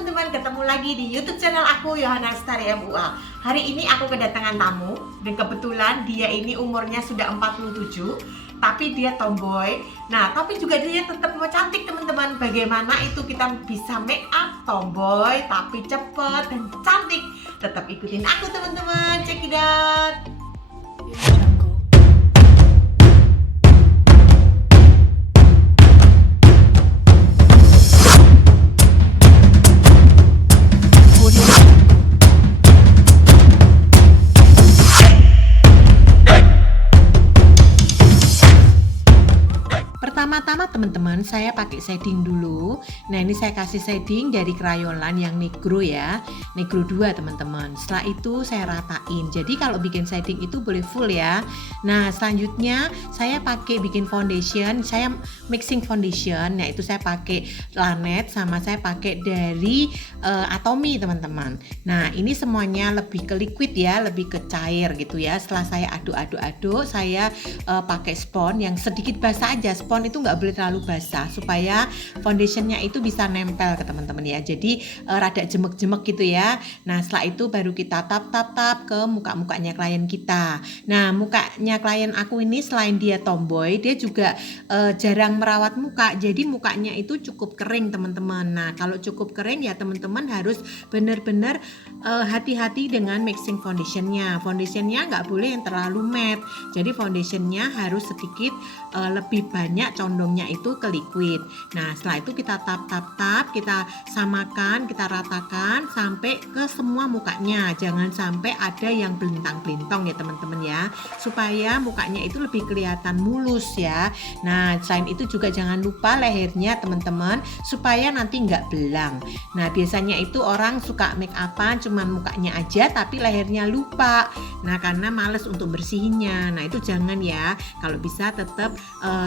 teman-teman, ketemu lagi di YouTube channel aku Yohana Lestari MUA. Hari ini aku kedatangan tamu dan kebetulan dia ini umurnya sudah 47, tapi dia tomboy. Nah, tapi juga dia tetap mau cantik teman-teman. Bagaimana itu kita bisa make up tomboy tapi cepet dan cantik? Tetap ikutin aku teman-teman. Check it out. Pertama-tama teman-teman, saya pakai shading dulu. Nah, ini saya kasih shading dari Crayolan yang Negro ya, Negro 2 teman-teman. Setelah itu saya ratain. Jadi kalau bikin shading itu boleh full ya. Nah, selanjutnya saya pakai bikin foundation. Saya mixing foundation. Nah, itu saya pakai Laneige sama saya pakai dari Atomy teman-teman. Nah, ini semuanya lebih ke liquid ya, lebih ke cair gitu ya. Setelah saya aduk-aduk, saya pakai spons yang sedikit basah aja. Spons itu nggak boleh terlalu basah supaya foundationnya itu bisa nempel ke teman-teman ya. Jadi rada jemek-jemek gitu ya. Nah, setelah itu baru kita tap ke muka-mukanya klien kita. Nah, mukanya klien aku ini selain dia tomboy, dia juga jarang merawat muka. Jadi mukanya itu cukup kering teman-teman. Nah, kalau cukup kering ya teman-teman harus benar-benar hati-hati dengan mixing foundationnya. Foundationnya nggak boleh yang terlalu matte. Jadi foundationnya harus sedikit lebih banyak condongnya itu ke liquid. Nah, setelah itu kita tap, kita samakan, kita ratakan sampai ke semua mukanya. Jangan sampai ada yang belintang-belintong ya teman-teman ya, supaya mukanya itu lebih kelihatan mulus ya. Nah, selain itu juga jangan lupa lehernya teman-teman, supaya nanti nggak belang. Nah, biasanya itu orang suka make upan cuman mukanya aja tapi lehernya lupa. Nah, karena males untuk bersihinnya. Nah, itu jangan ya. Kalau bisa tetap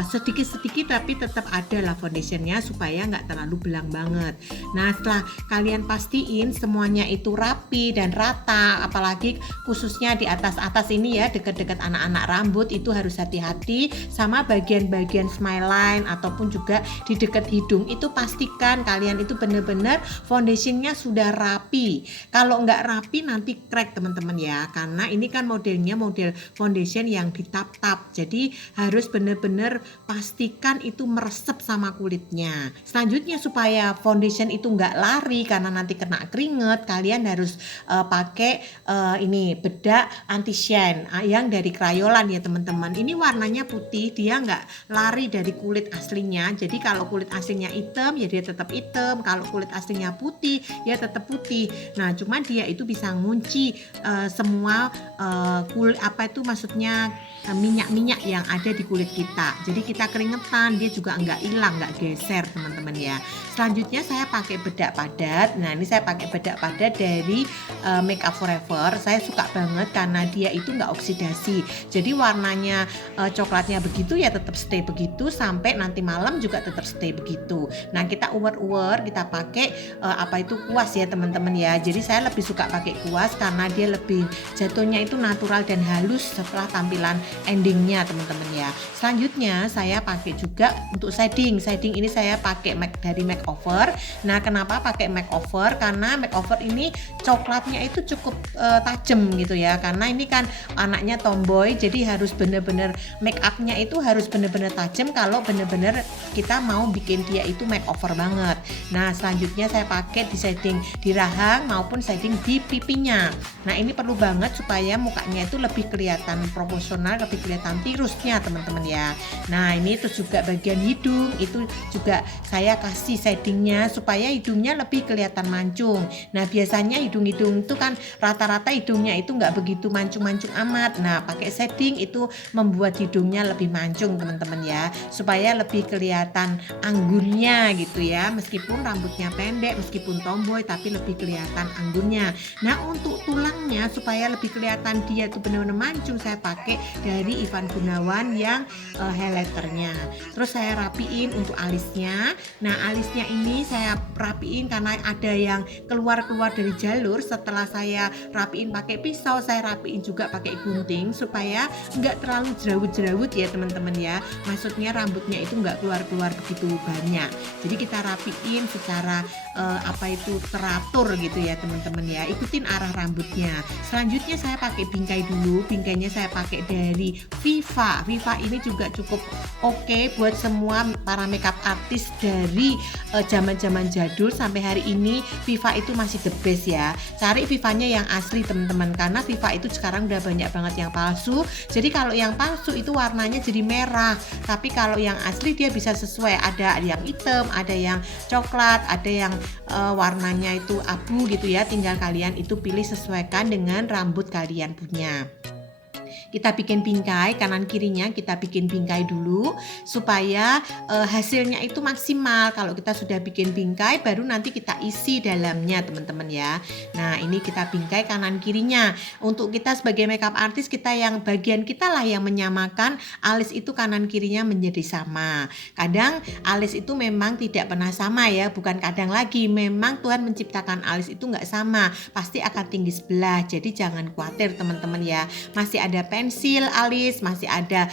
sedikit-sedikit tapi tetap ada lah foundationnya supaya nggak terlalu belang banget. Nah, setelah kalian pastiin semuanya itu rapi dan rata, apalagi khususnya di atas-atas ini ya, dekat-dekat anak-anak rambut itu harus hati-hati, sama bagian-bagian smile line ataupun juga di dekat hidung itu pastikan kalian itu benar-benar foundationnya sudah rapi. Kalau nggak rapi nanti crack teman-teman ya, karena ini kan modelnya model foundation yang ditap-tap, jadi harus benar-benar pastikan itu meresep sama kulitnya. Selanjutnya supaya foundation itu nggak lari karena nanti kena keringet, kalian harus pakai ini bedak anti shine yang dari Crayolan ya teman-teman. Ini warnanya putih, dia nggak lari dari kulit aslinya. Jadi kalau kulit aslinya hitam ya dia tetap hitam, kalau kulit aslinya putih ya tetap putih. Nah, cuman dia itu bisa ngunci semua kulit maksudnya minyak-minyak yang ada di kulit kita. Jadi kita keringetan dia juga nggak hilang, nggak geser teman-teman ya. Selanjutnya saya pakai bedak padat. Nah, ini saya pakai bedak padat dari Make Up Forever. Saya suka banget karena dia itu nggak oksidasi. Jadi warnanya coklatnya begitu ya tetap stay begitu sampai nanti malam juga tetap stay begitu. Nah, kita uwer-uwer, kita pakai kuas ya teman-teman ya. Jadi saya lebih suka pakai kuas karena dia lebih jatuhnya itu natural dan halus setelah tampilan endingnya teman-teman ya. Selanjutnya saya pakai juga untuk shading. Shading ini saya pakai dari makeover. Nah, kenapa pakai makeover? Karena makeover ini coklatnya itu cukup tajam gitu ya. Karena ini kan anaknya tomboy, jadi harus bener-bener make upnya itu harus bener-bener tajam kalau bener-bener kita mau bikin dia itu makeover banget. Nah, selanjutnya saya pakai di shading di rahang maupun shading di pipinya. Nah, ini perlu banget supaya mukanya itu lebih kelihatan proporsional, lebih kelihatan tirusnya teman-teman ya. Nah, ini terus juga bagian hidung itu juga saya kasih shadingnya supaya hidungnya lebih kelihatan mancung. Nah, biasanya hidung-hidung itu kan rata-rata hidungnya itu nggak begitu mancung-mancung amat. Nah, pakai shading itu membuat hidungnya lebih mancung teman-teman ya, supaya lebih kelihatan anggunnya gitu ya. Meskipun rambutnya pendek, meskipun tomboy tapi lebih kelihatan anggunnya. Nah, untuk tulangnya supaya lebih kelihatan dia tuh benar-benar mancung, saya pakai dari Ivan Gunawan yang highlighternya. Terus saya rapiin rapiin untuk alisnya. Nah, alisnya ini saya rapiin karena ada yang keluar-keluar dari jalur. Setelah saya rapiin pakai pisau, saya rapiin juga pakai gunting supaya nggak terlalu jerawut-jerawut ya teman-teman ya. Maksudnya rambutnya itu nggak keluar-keluar begitu banyak. Jadi kita rapiin secara teratur gitu ya teman-teman ya. Ikutin arah rambutnya. Selanjutnya saya pakai bingkai dulu. Bingkainya saya pakai dari Viva. Viva ini juga cukup oke buat semua para makeup artist dari zaman-zaman jadul sampai hari ini. Viva itu masih the best ya. Cari Vivanya yang asli teman-teman, karena Viva itu sekarang udah banyak banget yang palsu. Jadi kalau yang palsu itu warnanya jadi merah, tapi kalau yang asli dia bisa sesuai. Ada yang hitam, ada yang coklat, ada yang warnanya itu abu gitu ya. Tinggal kalian itu pilih sesuaikan dengan rambut kalian punya. Kita bikin bingkai, kanan kirinya kita bikin bingkai dulu supaya hasilnya itu maksimal. Kalau kita sudah bikin bingkai, baru nanti kita isi dalamnya teman-teman ya. Nah, ini kita bingkai kanan kirinya. Untuk kita sebagai makeup artist, kita yang bagian kita lah yang menyamakan alis itu kanan kirinya menjadi sama. Kadang alis itu memang tidak pernah sama ya, bukan kadang lagi, memang Tuhan menciptakan alis itu nggak sama, pasti akan tinggi sebelah. Jadi jangan khawatir teman-teman ya, masih ada pensil alis, masih ada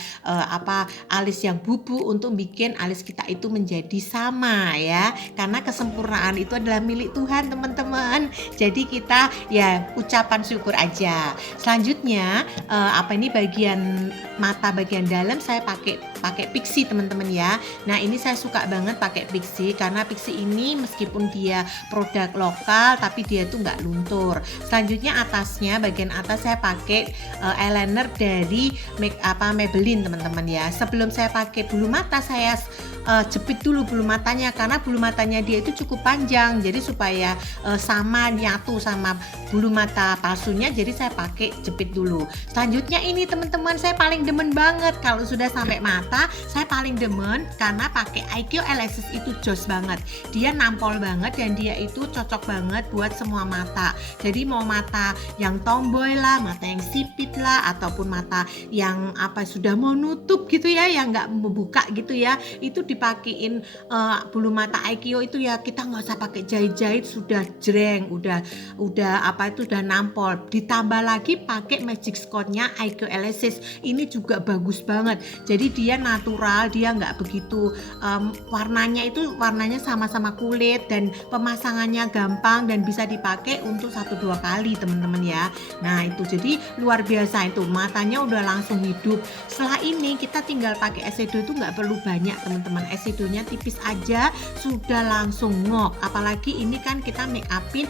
alis yang bubu untuk bikin alis kita itu menjadi sama ya, karena kesempurnaan itu adalah milik Tuhan teman-teman. Jadi kita ya ucapan syukur aja. Selanjutnya bagian mata bagian dalam saya pakai pixie teman-teman ya. Nah, ini saya suka banget pakai pixie karena pixie ini meskipun dia produk lokal tapi dia tuh nggak luntur. Selanjutnya atasnya, bagian atas saya pakai eyeliner dari Maybelline teman-teman ya. Sebelum saya pakai bulu mata, saya jepit dulu bulu matanya karena bulu matanya dia itu cukup panjang. Jadi supaya sama nyatu sama bulu mata palsunya, jadi saya pakai jepit dulu. Selanjutnya ini teman-teman, saya paling demen banget kalau sudah sampai mata. Saya paling demen karena pakai IQ Lashes itu jos banget. Dia nampol banget dan dia itu cocok banget buat semua mata. Jadi mau mata yang tomboy lah, mata yang sipit lah, ataupun mata yang sudah mau nutup gitu ya, yang nggak membuka gitu ya, itu dipakein bulu mata IQ itu ya, kita nggak usah pakai jahit-jahit, sudah jreng, udah nampol. Ditambah lagi pakai magic scotch-nya IQ Lashes, ini juga bagus banget. Jadi dia natural, dia nggak begitu warnanya sama-sama kulit, dan pemasangannya gampang dan bisa dipakai untuk 1-2 kali teman-teman ya. Nah itu jadi luar biasa, itu matanya udah langsung hidup. Setelah ini kita tinggal pakai eyeshadow, itu nggak perlu banyak teman-teman, eyeshadownya tipis aja sudah langsung ngok. Apalagi ini kan kita make upin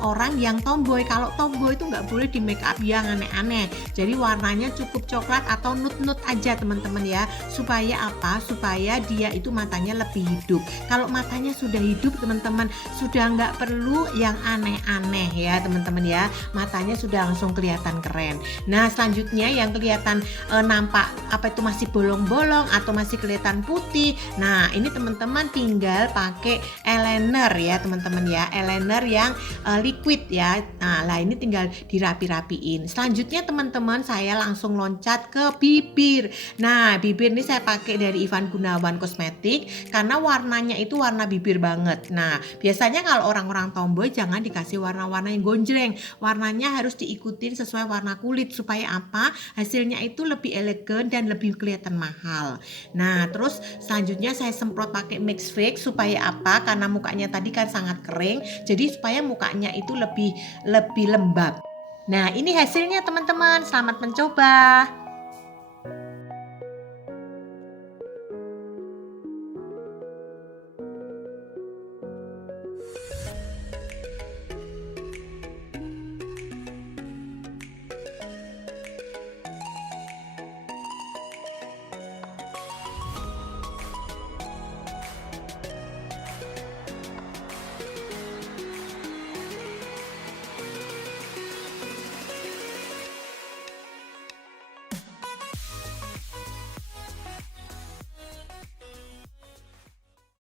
orang yang tomboy. Kalau tomboy itu nggak boleh di make up yang aneh-aneh, jadi warnanya cukup coklat atau nude-nude aja teman-teman ya. Supaya supaya dia itu matanya lebih hidup. Kalau matanya sudah hidup teman-teman, sudah nggak perlu yang aneh-aneh ya teman-teman ya, matanya sudah langsung kelihatan keren. Nah selanjutnya yang kelihatan nampak masih bolong-bolong atau masih kelihatan putih, nah ini teman-teman tinggal pakai eyeliner ya teman-teman ya, eyeliner yang liquid ya. Nah lah ini tinggal dirapi-rapiin. Selanjutnya teman-teman saya langsung loncat ke bibir. Nah bibir ini saya pakai dari Ivan Gunawan Kosmetik karena warnanya itu warna bibir banget. Nah biasanya kalau orang-orang tomboy jangan dikasih warna-warna yang gonjreng, warnanya harus diikutin sesuai warna kulit supaya hasilnya itu lebih elegan dan lebih kelihatan mahal. Nah terus selanjutnya saya semprot pakai Mix Fix supaya karena mukanya tadi kan sangat kering, jadi supaya mukanya itu lebih lembab. Nah ini hasilnya teman-teman, selamat mencoba.